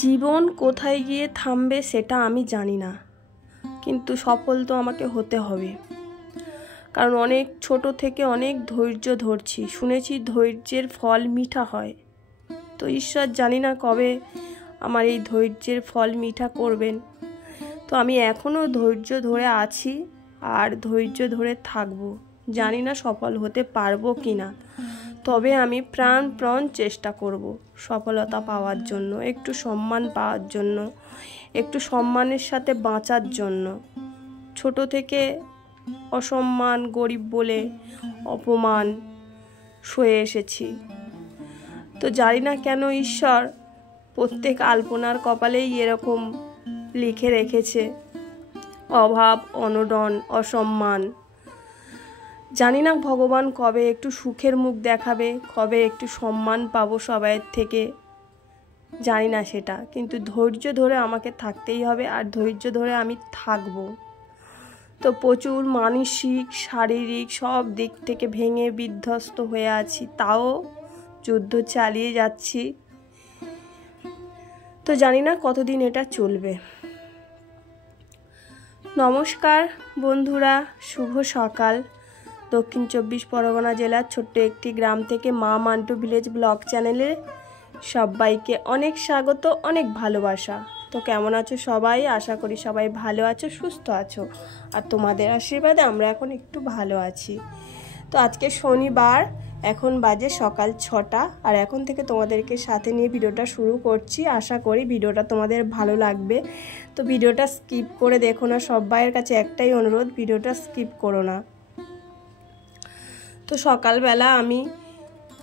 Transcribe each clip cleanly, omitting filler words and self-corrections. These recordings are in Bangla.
জীবন কোথায় গিয়ে থামবে সেটা আমি জানি না, কিন্তু সফল তো আমাকে হতে হবে। কারণ অনেক ছোট থেকে অনেক ধৈর্য ধরছি, শুনেছি ধৈর্যের ফল মিঠা হয়। তো ঈশ্বর জানি না কবে আমার এই ধৈর্যের ফল মিঠা করবেন। তো আমি এখনও ধৈর্য ধরে আছি আর ধৈর্য ধরে থাকবো। জানি না সফল হতে পারবো কি না, তবে আমি প্রাণপণ চেষ্টা করব সফলতা পাওয়ার জন্য, একটু সম্মান পাওয়ার জন্য, একটু সম্মানের সাথে বাঁচার জন্য। ছোট থেকে অসম্মান, গরিব বলে অপমান সয়ে এসেছি। তো জানি না কেন ঈশ্বর প্রত্যেক আলপনার কপালেই এরকম লিখে রেখেছে অভাব, অনটন, অসম্মান। জানি না ভগবান কবে একটু সুখের মুখ দেখাবে, কবে একটু সম্মান পাবো সবাইয়ের থেকে, জানি না সেটা। কিন্তু ধৈর্য ধরে আমাকে থাকতেই হবে, আর ধৈর্য ধরে আমি থাকবো। তো প্রচুর মানসিক, শারীরিক সব দিক থেকে ভেঙে বিধ্বস্ত হয়ে আছি, তাও যুদ্ধ চালিয়ে যাচ্ছি। তো জানি না কতদিন এটা চলবে। নমস্কার বন্ধুরা, শুভ সকাল। দক্ষিণ 24 পরগনা জেলার ছোট্ট একটি গ্রাম থেকে মা মান্টু ভিলেজ ব্লগ চ্যানেলে সবাইকে অনেক স্বাগত, অনেক ভালোবাসা। তো কেমন আছো সবাই? আশা করি সবাই ভালো আছো, সুস্থ আছো, আর তোমাদের আশীর্বাদে আমরা এখন একটু ভালো আছি। তো আজকে শনিবার, এখন বাজে সকাল 6টা, আর এখন থেকে তোমাদেরকে সাথে নিয়ে ভিডিওটা শুরু করছি। আশা করি ভিডিওটা তোমাদের ভালো লাগবে। তো ভিডিওটা স্কিপ করে দেখো না, সবাইয়ের কাছে একটাই অনুরোধ, ভিডিওটা স্কিপ করো না। তো সকালবেলা আমি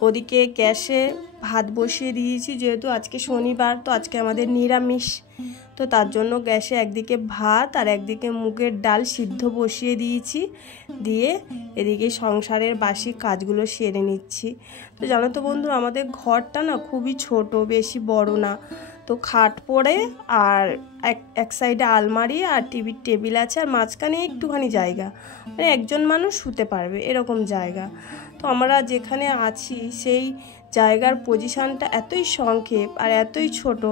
ওদিকে গ্যাসে ভাত বসিয়ে দিয়েছি, যেহেতু আজকে শনিবার, তো আজকে আমাদের নিরামিষ। তো তার জন্য গ্যাসে একদিকে ভাত আর একদিকে মুগের ডাল সিদ্ধ বসিয়ে দিয়েছি, দিয়ে এদিকে সংসারের বাসি কাজগুলো সেরে নিচ্ছি। তো জানো তো বন্ধু, আমাদের ঘরটা না খুবই ছোট, বেশি বড় না। তো খাট পড়ে আর এক সাইডে আলমারি আর টিভির টেবিল আছে, আর মাঝখানে একটুখানি জায়গা, মানে একজন মানুষ শুতে পারবে এরকম জায়গা। তো আমরা যেখানে আছি সেই জায়গার পজিশানটা এতই সংক্ষেপ আর এতই ছোট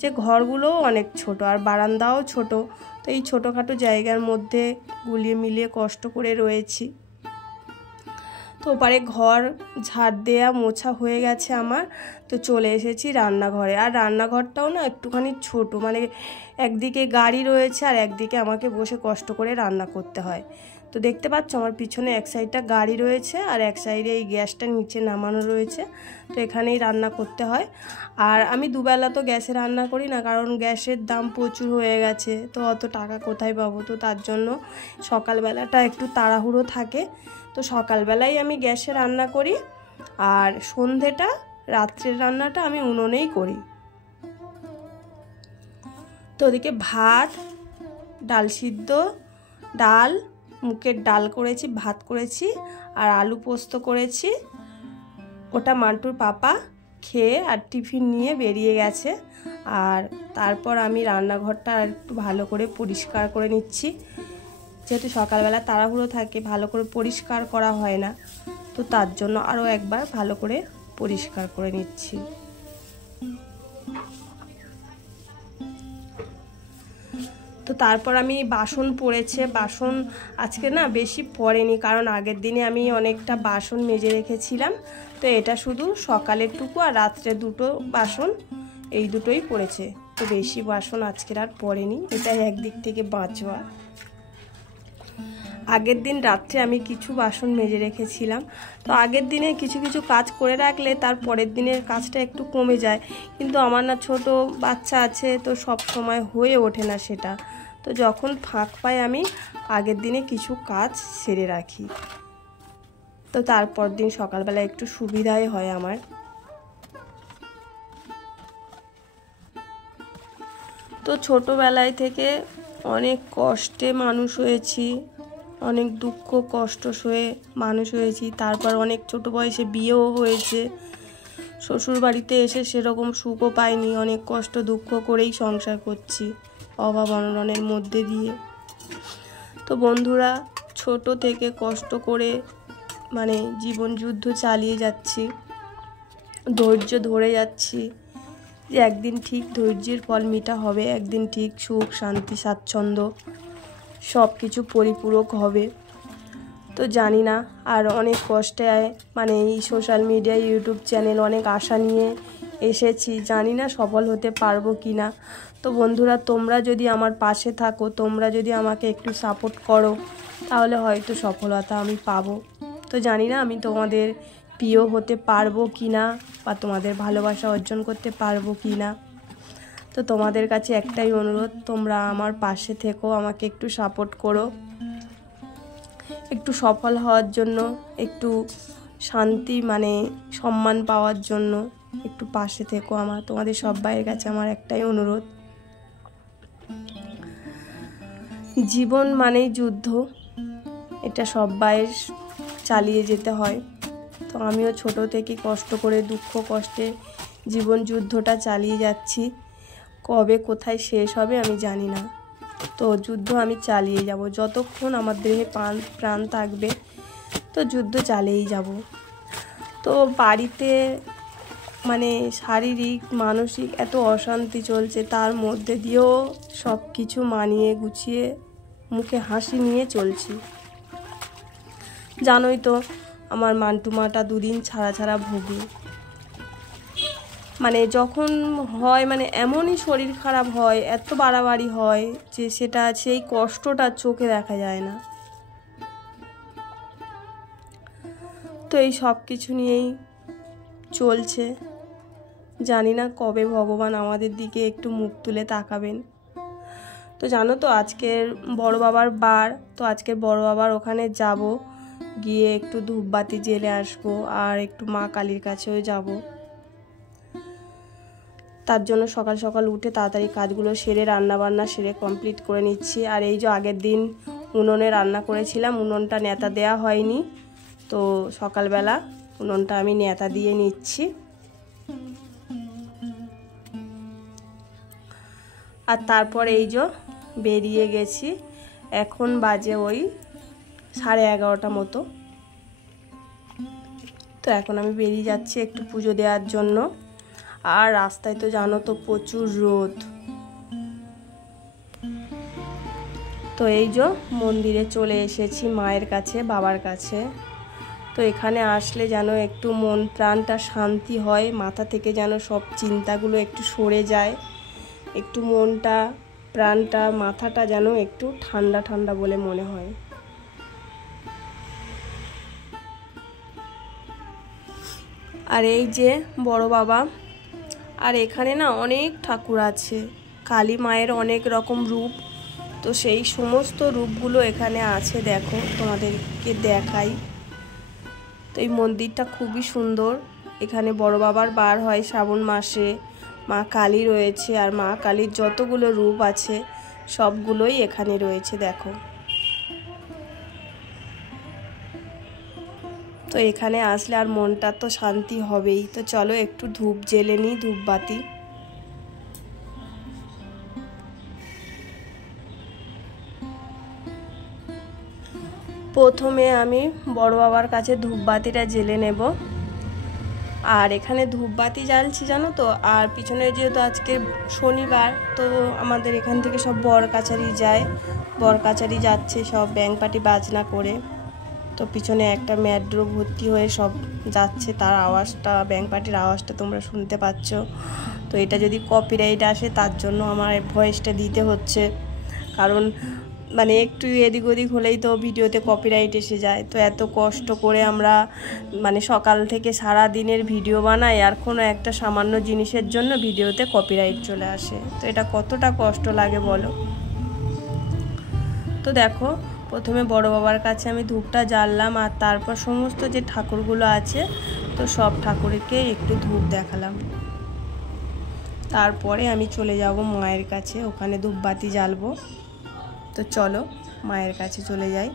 যে ঘরগুলোও অনেক ছোট আর বারান্দাও ছোট। তো এই ছোটোখাটো জায়গার মধ্যে গুলিয়ে মিলিয়ে কষ্ট করে রয়েছি। তো ওপারে ঘর ঝাড় দেয়া মোছা হয়ে গেছে আমার। তো চলে এসেছি রান্নাঘরে, আর রান্নাঘরটাও না একটুখানি ছোট, মানে একদিকে গাড়ি রয়েছে আর একদিকে আমাকে বসে কষ্ট করে রান্না করতে হয়। তো দেখতে পাচ্ছ আমার পিছনে এক সাইডটা গাড়ি রয়েছে আর এক সাইডে এই গ্যাসটা নিচে নামানো রয়েছে। তো এখানেই রান্না করতে হয়। আর আমি দুবেলা তো গ্যাসে রান্না করি না, কারণ গ্যাসের দাম প্রচুর হয়ে গেছে, তো অত টাকা কোথায় পাবো। তো তার জন্য সকালবেলাটা একটু তাড়াহুড়ো থাকে। তো সকালবেলাই আমি গ্যাসে রান্না করি, আর সন্ধেটা, রাত্রের রান্নাটা আমি উনুনেই করি। তো ওদিকে ভাত, ডাল সিদ্ধ, ডাল, মুগের ডাল করেছি, ভাত করেছি, আর আলু পোস্ত করেছি। ওটা মান্টুর পাপা খেয়ে আর টিফিন নিয়ে বেরিয়ে গেছে। আর তারপর আমি রান্নাঘরটা আর একটু ভালো করে পরিষ্কার করে নিচ্ছি, যেহেতু সকালবেলা তাড়াহুড়ো থাকে, ভালো করে পরিষ্কার করা হয় না। তো তার জন্য আরও একবার ভালো করে পরিষ্কার করে নিচ্ছি। তো তারপর আমি বাসন পড়েছে, বাসন আজকে না বেশি পড়েনি, কারণ আগের দিনে আমি অনেকটা বাসন মেজে রেখেছিলাম। তো এটা শুধু সকালের টুকু আর রাত্রে দুটো বাসন, এই দুটোই পড়েছে। তো বেশি বাসন আজকের আর পড়েনি, এটাই একদিক থেকে বাঁচোয়া। আগের দিন রাত্রে আমি কিছু বাসন মেজে রেখেছিলাম। তো আগের দিনে কিছু কিছু কাজ করে রাখলে তার পরের দিনের কাজটা একটু কমে যায়, কিন্তু আমার না ছোট বাচ্চা আছে, তো সব সময় হয়ে ওঠে না সেটা। তো যখন ফাঁক পাই আমি আগের দিনে কিছু কাজ সেরে রাখি, তো তারপর দিন সকালবেলা একটু সুবিধাই হয় আমার। তো ছোটোবেলায় থেকে অনেক কষ্টে মানুষ হয়েছি, অনেক দুঃখ কষ্ট সয়ে মানুষ হয়েছি। তারপর অনেক ছোট বয়সে বিয়েও হয়েছে, শ্বশুর বাড়িতে এসে সেরকম সুখও পাইনি, অনেক কষ্ট দুঃখ করেই সংসার করছি, অভাব অনটনের মধ্যে দিয়ে। তো বন্ধুরা, ছোট থেকে কষ্ট করে মানে জীবন যুদ্ধ চালিয়ে যাচ্ছি, ধৈর্য ধরে যাচ্ছি যে একদিন ঠিক ধৈর্যের ফল মিঠা হবে, একদিন ঠিক সুখ শান্তি স্বাচ্ছন্দ্য সব কিছু পরিপূরক হবে। তো জানি না, আর অনেক কষ্টে মানে এই সোশ্যাল মিডিয়া ইউটিউব চ্যানেল অনেক আশা নিয়ে এসেছি, জানি না সফল হতে পারবো কি না। তো বন্ধুরা, তোমরা যদি আমার পাশে থাকো, তোমরা যদি আমাকে একটু সাপোর্ট করো, তাহলে হয়তো সফলতা আমি পাবো। তো জানি না আমি তোমাদের প্রিয় হতে পারবো কি না, বা তোমাদের ভালোবাসা অর্জন করতে পারবো কি না। তো তোমাদের কাছে একটাই অনুরোধ, তোমরা আমার পাশে থেকো, আমাকে একটু সাপোর্ট করো, একটু সফল হওয়ার জন্য, একটু শান্তি মানে সম্মান পাওয়ার জন্য একটু পাশে থেকো আমার। তোমাদের সবাইয়ের কাছে আমার একটাই অনুরোধ। জীবন মানেই যুদ্ধ, এটা সবাইয়ের চালিয়ে যেতে হয়। তো আমিও ছোট থেকে কষ্ট করে দুঃখ কষ্টে জীবন যুদ্ধটা চালিয়ে যাচ্ছি। কবে কোথায় শেষ হবে আমি জানি না। তো যুদ্ধ আমি চালিয়ে যাব, যতক্ষণ আমার দেহে প্রাণ থাকবে তো যুদ্ধ চালিয়েই যাব। তো বাড়িতে মানে শারীরিক মানসিক এত অশান্তি চলছে, তার মধ্যে দিয়েও সব কিছু মানিয়ে গুছিয়ে মুখে হাসি নিয়ে চলছি। জানোই তো আমার মান্টুমাটা দুদিন ছাড়া ভোগে, মানে যখন হয় মানে এমনই শরীর খারাপ হয়, এত বাড়াবাড়ি হয় যে সেটা সেই কষ্টটা চোখে দেখা যায় না। তো এই সব কিছু নিয়েই চলছে, জানি না কবে ভগবান আমাদের দিকে একটু মুখ তুলে তাকাবেন। তো জানো তো আজকের বড় বাবার বার, তো আজকে বড় বাবার ওখানে যাব, গিয়ে একটু ধূপবাতি জ্বেলে আসবো, আর একটু মা কালীর কাছেও যাব। তার জন্য সকাল সকাল উঠে তাড়াতাড়ি কাজগুলো সেরে রান্নাবান্না সেরে কমপ্লিট করে নিচ্ছি। আর এই যে আগের দিন উনুনে রান্না করেছিলাম, উনুনটা নেতা দেওয়া হয়নি, তো সকালবেলা উনুনটা আমি নেতা দিয়ে নিচ্ছি। আর তারপরে এই যে বেরিয়ে গেছি, এখন বাজে ওই 11:30 মতো। তো এখন আমি বেরিয়ে যাচ্ছি একটু পুজো দেওয়ার জন্য। আর রাস্তায় তো জানো তো প্রচুর রোদ। তো এই যে মন্দিরে চলে এসেছি মায়ের কাছে, বাবার কাছে। তো এখানে আসলে যেন একটু মন প্রাণটা শান্তি হয়, মাথা থেকে যেন সব চিন্তাগুলো একটু সরে যায়, একটু মনটা প্রাণটা মাথাটা যেন একটু ঠান্ডা ঠান্ডা বলে মনে হয়। আর এই যে বড় বাবা, আর এখানে না অনেক ঠাকুর আছে, কালী মায়ের অনেক রকম রূপ। তো সেই সমস্ত রূপগুলো এখানে আছে, দেখো তোমাদেরকে দেখাই। তো এই মন্দিরটা খুবই সুন্দর। এখানে বড় বাবার বার হয় শ্রাবণ মাসে, মা কালী রয়েছে, আর মা কালীর যতগুলো রূপ আছে সবগুলোই এখানে রয়েছে দেখো। তো এখানে আসলে আর মনটা তো শান্তি হবেই। তো চলো একটু ধূপ জ্বেলে নিই, ধূপবাতি। প্রথমে আমি বড় বাবার কাছে ধূপবাতিটা জ্বেলে নেব। আর এখানে ধূপবাতি জ্বালছি জানো তো, আর পিছনে যেহেতু আজকে শনিবার, তো আমাদের এখান থেকে সব বর কাছারি যায়, বর কাছারি যাচ্ছে সব ব্যাংপাটি বাজনা করে। তো পিছনে একটা মেট্রো ভর্তি হয়ে সব যাচ্ছে, তার আওয়াজটা, ব্যাংপাটির আওয়াজটা তোমরা শুনতে পাচ্ছ। তো এটা যদি কপিরাইট আসে তার জন্য আমার ভয়েসটা দিতে হচ্ছে, কারণ মানে একটু এদিক ওদিক হলেই তো ভিডিওতে কপিরাইট এসে যায়। তো এত কষ্ট করে আমরা মানে সকাল থেকে সারা দিনের ভিডিও বানাই, আর কোনো একটা সামান্য জিনিসের জন্য ভিডিওতে কপিরাইট চলে আসে, তো এটা কতটা কষ্ট লাগে বলো। তো দেখো প্রথমে বড় বাবার কাছে আমি ধূপটা জ্বাললাম, আর তারপর সমস্ত যে ঠাকুরগুলো আছে তো সব ঠাকুরকে একটু ধূপ দেখালাম। তারপরে আমি চলে যাব মায়ের কাছে, ওখানে ধূপবাতি জ্বালবো। তো চলো মায়ের কাছে চলে যাই।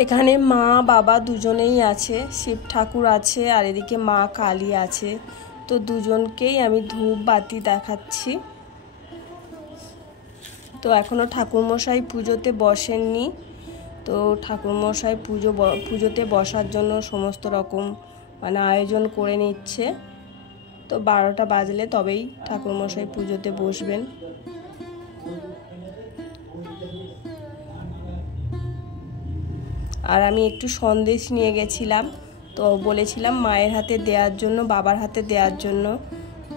এখানে মা বাবা দুজনেই আছে, শিব ঠাকুর আছে আর এদিকে মা কালী আছে। তো দুজনকেই আমি ধূপ বাতি দেখাচ্ছি। তো এখনও ঠাকুরমশাই পুজোতে বসেননি। তো ঠাকুরমশাই পুজোতে বসার জন্য সমস্ত রকম আয়োজন করে নিচ্ছে। তো 12টা বাজলে তবেই ঠাকুরমশাই পুজোতে বসবেন। আর আমি একটু সন্দেশ নিয়ে গেছিলাম, তো বলেছিলাম মায়ের হাতে দেওয়ার জন্য, বাবার হাতে দেওয়ার জন্য।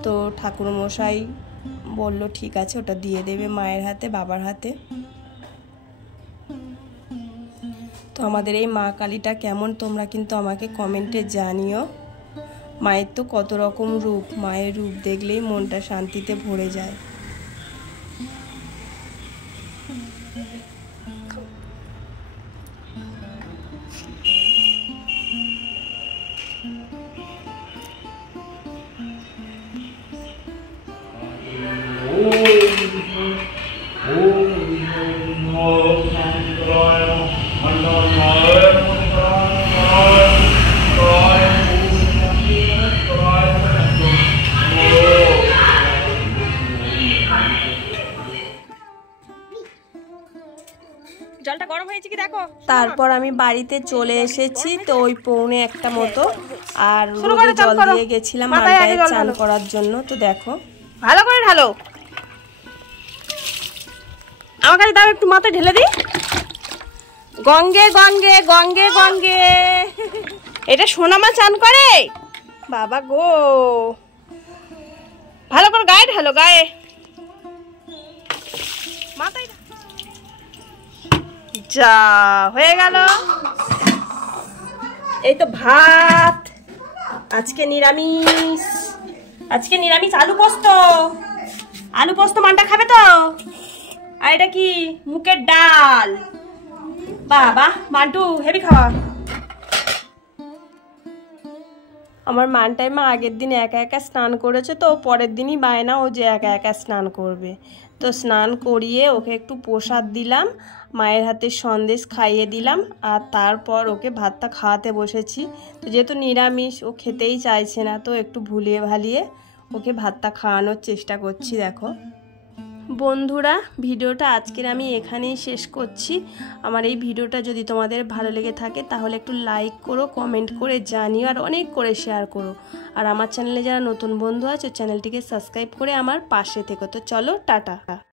তো ঠাকুরমশাই বলল ঠিক আছে, ওটা দিয়ে দেবে মায়ের হাতে বাবার হাতে। তো আমাদের এই মা কালীটা কেমন তোমরা কিন্তু আমাকে কমেন্টে জানিও। মায়ের তো কত রকম রূপ, মায়ের রূপ দেখলেই মনটা শান্তিতে ভরে যায়। জলটা গরম হয়েছে কি দেখো। তারপর আমি বাড়িতে চলে এসেছি। তো ওই 1:45 মতো, আর রোদে জল দিয়ে গেছিলাম মাথায় চান করার জন্য। তো দেখো ভালো করে ঢালো, আমার কাছে দাও, একটু মাথায় ঢেলে দিই। গঙ্গে গঙ্গে গঙ্গে গঙ্গে, এটা সোনামা চান করে বাবা গো। ভালো করে গায়ে ঢালো, গায়ে মাথায়। যা হয়ে গেল। এই তো ভাত, আজকে নিরামিষ। আলু পোস্ত মানটা খাবে তো। আর এটা কি মুগের ডাল। বাবা মান্টু হেভি খাওয়া। আমার মানটাই মা আগের দিন একা একা স্নান করেছে, তো পরের দিনই বায়না ও যে একা একা স্নান করবে। তো স্নান করিয়ে ওকে একটু প্রসাদ দিলাম, মায়ের হাতে সন্দেশ খাইয়ে দিলাম, আর তারপর ওকে ভাতটা খাওয়াতে বসেছি। তো যেহেতু নিরামিষ ও খেতেই চাইছে না, তো একটু ভুলিয়ে ভালিয়ে ওকে ভাতটা খাওয়ানোর চেষ্টা করছি। দেখো বন্ধুরা, ভিডিওটা আজকের আমি এখানেই শেষ করছি। আমার এই ভিডিওটা যদি তোমাদের ভালো লেগে থাকে তাহলে একটু লাইক করো, কমেন্ট করে জানিও, আর অনেক করে শেয়ার করো। আর আমার চ্যানেলে যারা নতুন বন্ধু আছে চ্যানেলটিকে সাবস্ক্রাইব করে আমার পাশে থেকো। তো চলো টাটা।